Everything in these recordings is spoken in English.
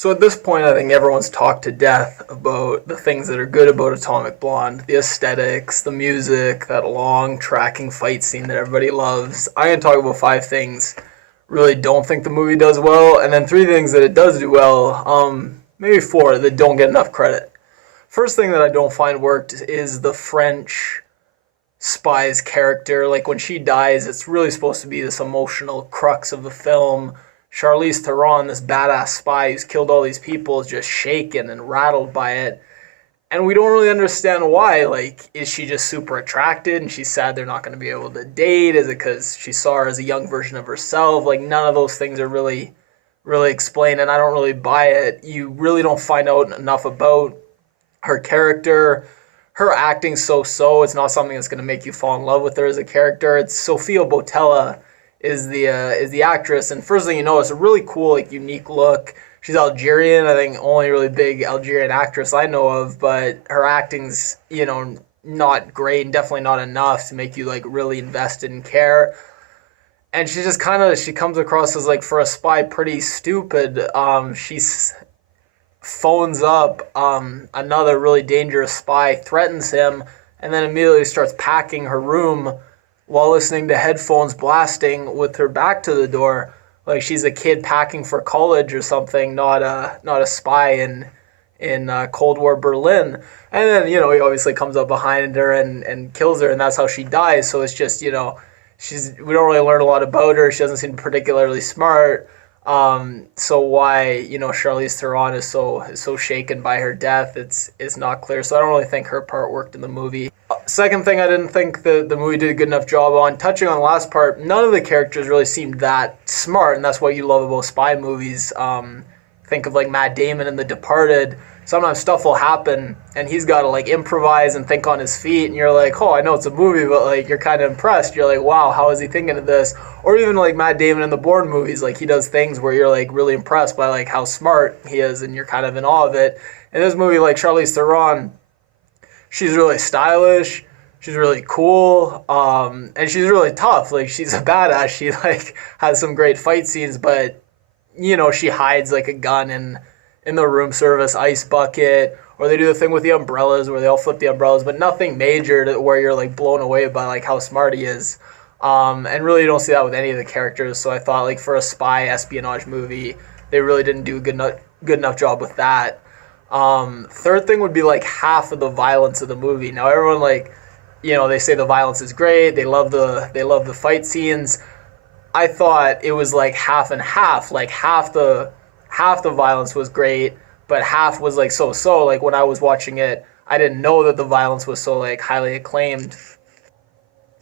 So at this point, I think everyone's talked to death about the things that are good about Atomic Blonde, the aesthetics, the music, that long tracking fight scene that everybody loves. I'm going to talk about five things really don't think the movie does well, and then three things that it does do well, maybe four that don't get enough credit. First thing that I don't find worked is the French spy's character. Like when she dies, it's really supposed to be this emotional crux of the film. Charlize Theron, this badass spy who's killed all these people, is just shaken and rattled by it. And we don't really understand why. Like, is she just super attracted and she's sad they're not going to be able to date? Is it because she saw her as a young version of herself? Like, none of those things are really explained, and I don't really buy it. You really don't find out enough about her character. Her acting so-so. It's not something that's going to make you fall in love with her as a character. It's Sofia Boutella is the actress, and first thing you know, it's a really cool, like, unique look. She's Algerian, I think only really big Algerian actress I know of, but her acting's, not great and definitely not enough to make you, like, really invested and care. And she just she comes across as, like, for a spy, pretty stupid. She's phones up another really dangerous spy, threatens him, and then immediately starts packing her room while listening to headphones blasting with her back to the door, like she's a kid packing for college or something, not a spy in Cold War Berlin. And then he obviously comes up behind her and kills her, and that's how she dies. So it's just we don't really learn a lot about her. She doesn't seem particularly smart. So why Charlize Theron is so shaken by her death, it's not clear. So I don't really think her part worked in the movie. Second thing, I didn't think the movie did a good enough job on touching on the last part. None of the characters really seemed that smart, and that's what you love about spy movies. Think of like Matt Damon in The Departed. Sometimes stuff will happen and he's got to like improvise and think on his feet, and you're like, oh, I know it's a movie, but like you're kind of impressed. You're like, wow, how is he thinking of this? Or even like Matt Damon in the Bourne movies, like he does things where you're like really impressed by like how smart he is, and you're kind of in awe of it. In this movie, like Charlize Theron, she's really stylish, she's really cool, and she's really tough. Like she's a badass. She like has some great fight scenes, but she hides like a gun in the room service ice bucket, or they do the thing with the umbrellas where they all flip the umbrellas, but nothing major to where you're like blown away by like how smart he is. And really you don't see that with any of the characters. So I thought like for a spy espionage movie, they really didn't do a good enough job with that. Third thing would be like half of the violence of the movie. Now everyone they say the violence is great. They love the fight scenes. I thought it was like half and half. Like half the violence was great, but half was like so-so. Like when I was watching it, I didn't know that the violence was so like highly acclaimed.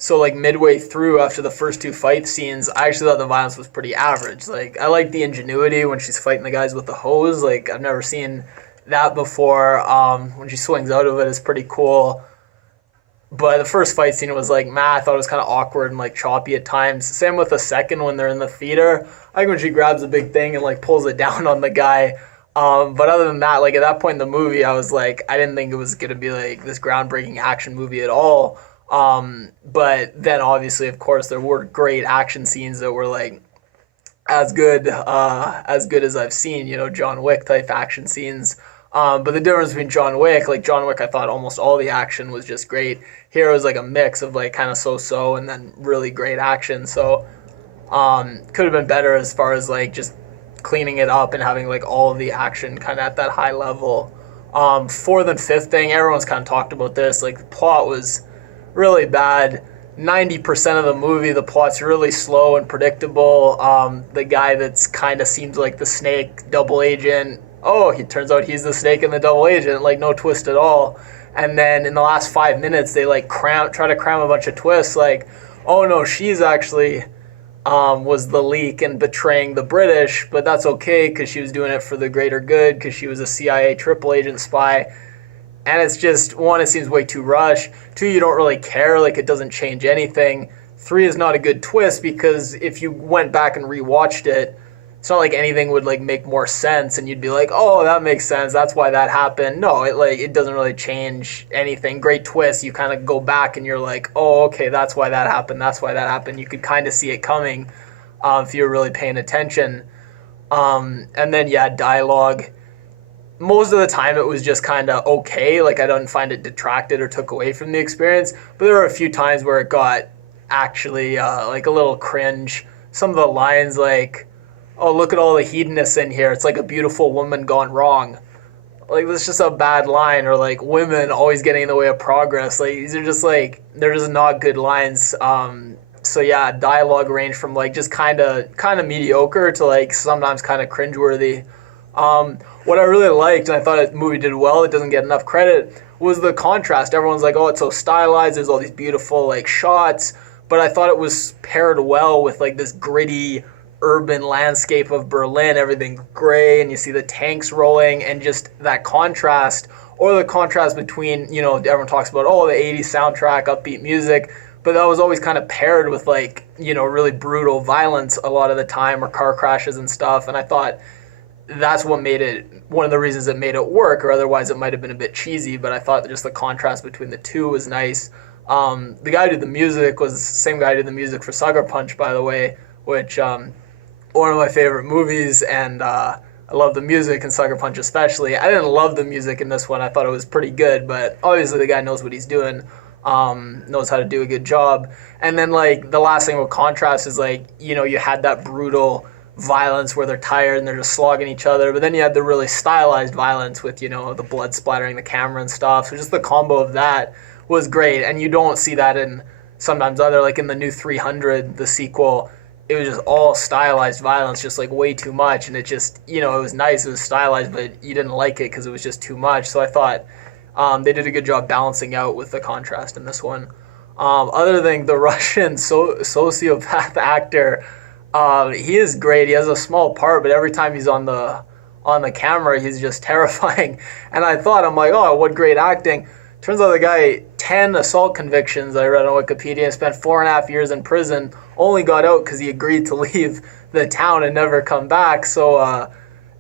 So like midway through, after the first two fight scenes, I actually thought the violence was pretty average. Like I like the ingenuity when she's fighting the guys with the hose. Like I've never seen that before. When she swings out of it, it's pretty cool. But the first fight scene was like, I thought it was kind of awkward and like choppy at times. Same with the second when they're in the theater. I think when she grabs a big thing and like pulls it down on the guy. But other than that, like at that point in the movie, I was like, I didn't think it was going to be like this groundbreaking action movie at all. But then obviously, of course, there were great action scenes that were like as good as I've seen, John Wick type action scenes. But the difference between John Wick, like John Wick, I thought almost all the action was just great. Here it was like a mix of like kind of so-so and then really great action. So could have been better as far as like just cleaning it up and having like all of the action kind of at that high level. Fourth and fifth thing, everyone's kind of talked about this. Like the plot was really bad. 90% of the movie, the plot's really slow and predictable. The guy that's kind of seems like the Snake double agent, he turns out he's the Snake and the double agent, like no twist at all. And then in the last 5 minutes, they like try to cram a bunch of twists, like, oh no, she's actually was the leak and betraying the British, but that's okay because she was doing it for the greater good because she was a CIA triple agent spy. And it's just, one, it seems way too rushed. Two, you don't really care, like it doesn't change anything. Three is not a good twist because if you went back and rewatched it, it's not like anything would like make more sense and you'd be like, oh, that makes sense, that's why that happened. No, it doesn't really change anything. Great twist, you kind of go back and you're like, oh, okay, that's why that happened. You could kind of see it coming if you were really paying attention. And then yeah, dialogue. Most of the time it was just kind of okay. Like I didn't find it detracted or took away from the experience. But there were a few times where it got actually like a little cringe. Some of the lines like, "Oh, look at all the hedonists in here. It's like a beautiful woman gone wrong." Like that's just a bad line. Or like women always getting in the way of progress. Like these are just like they're just not good lines. So yeah, dialogue range from like just kind of mediocre to like sometimes kind of cringeworthy. What I really liked, and I thought the movie did well, it doesn't get enough credit, was the contrast. Everyone's like, oh, it's so stylized, there's all these beautiful like shots, but I thought it was paired well with like this gritty urban landscape of Berlin, everything gray, and you see the tanks rolling, and just that contrast, or the contrast between, everyone talks about, oh, the 80s soundtrack, upbeat music, but that was always kind of paired with like, really brutal violence a lot of the time, or car crashes and stuff, and I thought that's what made it one of the reasons it made it work, or otherwise it might have been a bit cheesy, but I thought just the contrast between the two was nice. The guy who did the music was the same guy who did the music for Sucker Punch, by the way, which one of my favorite movies, and I love the music in Sucker Punch especially. I didn't love the music in this one. I thought it was pretty good, but obviously the guy knows what he's doing, knows how to do a good job. And then like the last thing with contrast is like, you had that brutal violence where they're tired and they're just slogging each other, but then you had the really stylized violence with the blood splattering the camera and stuff. So just the combo of that was great, and you don't see that in sometimes other, like in the new 300, the sequel. It was just all stylized violence, just like way too much, and it just it was nice, it was stylized, but you didn't like it because it was just too much. So I thought they did a good job balancing out with the contrast in this one. Other than the Russian sociopath actor, he is great. He has a small part, but every time he's on the camera, he's just terrifying. And I'm like, oh, what great acting. Turns out the guy, 10 assault convictions, I read on Wikipedia, and spent 4.5 years in prison, only got out because he agreed to leave the town and never come back. So, I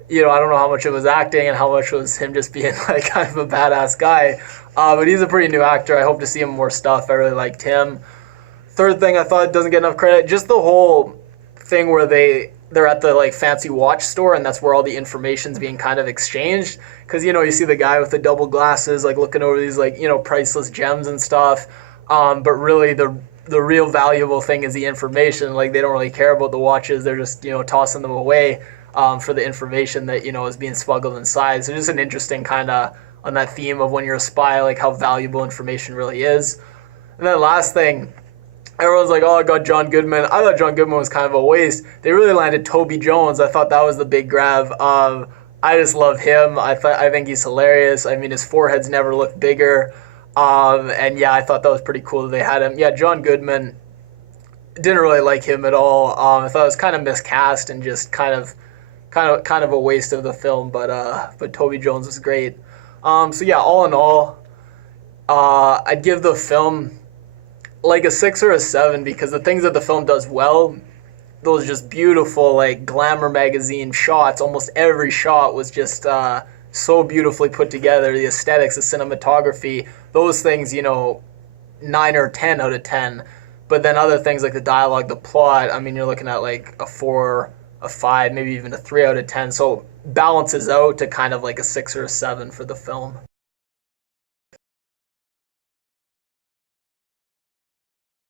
don't know how much it was acting and how much was him just being like kind of a badass guy. But he's a pretty new actor. I hope to see him in more stuff. I really liked him. Third thing I thought doesn't get enough credit, just the whole thing where they're at the like fancy watch store, and that's where all the information's being kind of exchanged, because you see the guy with the double glasses like looking over these like priceless gems and stuff, but really the real valuable thing is the information. Like they don't really care about the watches, they're just tossing them away for the information that is being smuggled inside. So just an interesting kind of on that theme of when you're a spy, like how valuable information really is. And then last thing, everyone's like, oh, I got John Goodman. I thought John Goodman was kind of a waste. They really landed Toby Jones. I thought that was the big grab. I just love him. I think he's hilarious. I mean, his forehead's never looked bigger. And yeah, I thought that was pretty cool that they had him. Yeah, John Goodman, didn't really like him at all. I thought it was kind of miscast and just kind of a waste of the film. But Toby Jones was great. So yeah, all in all, I'd give the film like a 6 or a 7, because the things that the film does well, those just beautiful like Glamour magazine shots, almost every shot was just so beautifully put together. The aesthetics, the cinematography, those things, 9 or 10 out of 10. But then other things like the dialogue, the plot, I mean, you're looking at like a 4, a 5, maybe even a 3 out of 10. So balances out to kind of like a 6 or a 7 for the film.